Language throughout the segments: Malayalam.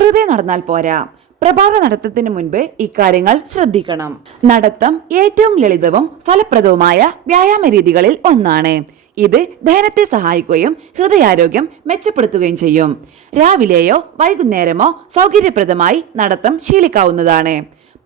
വെറുതെ നടന്നാൽ പോരാ. പ്രഭാത നടത്തത്തിന് മുൻപ് ഇക്കാര്യങ്ങൾ ശ്രദ്ധിക്കണം. നടത്തം ഏറ്റവും ലളിതവും ഫലപ്രദവുമായ വ്യായാമ രീതികളിൽ ഒന്നാണ്. ഇത് ദഹനത്തെ സഹായിക്കുകയും ഹൃദയാരോഗ്യം മെച്ചപ്പെടുത്തുകയും ചെയ്യും. രാവിലെയോ വൈകുന്നേരമോ സൗകര്യപ്രദമായി നടത്തം ശീലിക്കാവുന്നതാണ്.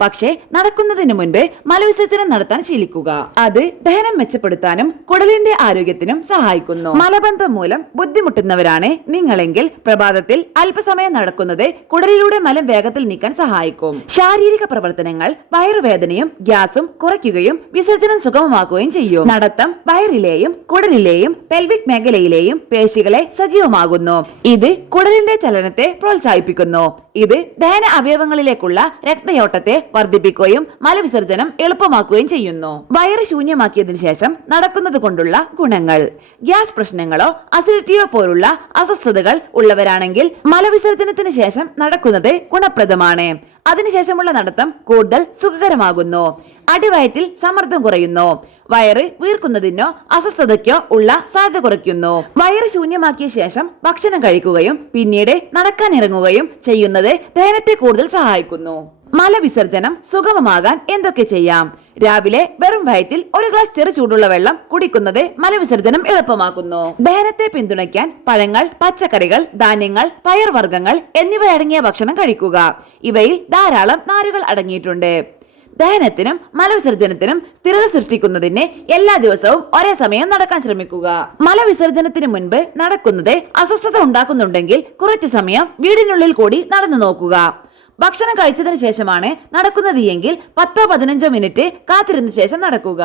പക്ഷേ നടക്കുന്നതിന് മുൻപ് മലവിസർജനം നടത്താൻ ശീലിക്കുക. അത് ദഹനം മെച്ചപ്പെടുത്താനും കുടലിന്റെ ആരോഗ്യത്തിനും സഹായിക്കുന്നു. മലബന്ധം മൂലം ബുദ്ധിമുട്ടുന്നവരാണ് നിങ്ങളെങ്കിൽ പ്രഭാതത്തിൽ അല്പസമയം നടക്കുന്നത് കുടലിലൂടെ മലം വേഗത്തിൽ നീക്കാൻ സഹായിക്കും. ശാരീരിക പ്രവർത്തനങ്ങൾ വയറുവേദനയും ഗ്യാസും കുറയ്ക്കുകയും വിസർജനം സുഗമമാക്കുകയും ചെയ്യും. നടത്തം വയറിലെയും കുടലിലെയും പെൽവിക് മേഖലയിലെയും പേശികളെ സജീവമാകുന്നു. ഇത് കുടലിന്റെ ചലനത്തെ പ്രോത്സാഹിപ്പിക്കുന്നു. ഇത് ദഹന അവയവങ്ങളിലേക്കുള്ള രക്തയോട്ടത്തെ വർദ്ധിപ്പിക്കുകയും മലവിസർജനം എളുപ്പമാക്കുകയും ചെയ്യുന്നു. വയറ് ശൂന്യമാക്കിയതിനു ശേഷം നടക്കുന്നത് കൊണ്ടുള്ള ഗുണങ്ങൾ. ഗ്യാസ് പ്രശ്നങ്ങളോ അസിഡിറ്റിയോ പോലുള്ള അസ്വസ്ഥതകൾ ഉള്ളവരാണെങ്കിൽ മലവിസർജനത്തിന് ശേഷം നടക്കുന്നത് ഗുണപ്രദമാണ്. അതിനുശേഷമുള്ള നടത്തം കൂടുതൽ സുഖകരമാകുന്നു. അടിവയറ്റിൽ സമ്മർദ്ദം കുറയുന്നു. വയറ് വീർക്കുന്നതിനോ അസ്വസ്ഥതയ്ക്കോ ഉള്ള സാധ്യത കുറയ്ക്കുന്നു. വയറ് ശൂന്യമാക്കിയ ശേഷം ഭക്ഷണം കഴിക്കുകയും പിന്നീട് നടക്കാനിറങ്ങുകയും ചെയ്യുന്നത് ദഹനത്തെ കൂടുതൽ സഹായിക്കുന്നു. മലവിസർജനം സുഗമമാകാൻ എന്തൊക്കെ ചെയ്യാം? രാവിലെ വെറും വയറ്റിൽ ഒരു ഗ്ലാസ് ചെറു ചൂടുള്ള വെള്ളം കുടിക്കുന്നത് മലവിസർജനം എളുപ്പമാക്കുന്നു. ദഹനത്തെ പിന്തുണയ്ക്കാൻ പഴങ്ങൾ, പച്ചക്കറികൾ, ധാന്യങ്ങൾ, പയർവർഗ്ഗങ്ങൾ എന്നിവ അടങ്ങിയ ഭക്ഷണം കഴിക്കുക. ഇവയിൽ ധാരാളം നാരുകൾ അടങ്ങിയിട്ടുണ്ട്. ദഹനത്തിനും മലവിസർജനത്തിനും സ്ഥിരത സൃഷ്ടിക്കുന്നതിന് എല്ലാ ദിവസവും ഒരേ സമയം നടക്കാൻ ശ്രമിക്കുക. മലവിസർജനത്തിന് മുൻപ് നടക്കുന്നത് അസ്വസ്ഥത ഉണ്ടാക്കുന്നുണ്ടെങ്കിൽ കുറച്ചു സമയം വീടിനുള്ളിൽ കൂടി നടന്നു നോക്കുക. ഭക്ഷണം കഴിച്ചതിന് ശേഷമാണ് നടക്കുന്നത് എങ്കിൽ 10-15 മിനിറ്റ് കാത്തിരുന്ന ശേഷം നടക്കുക.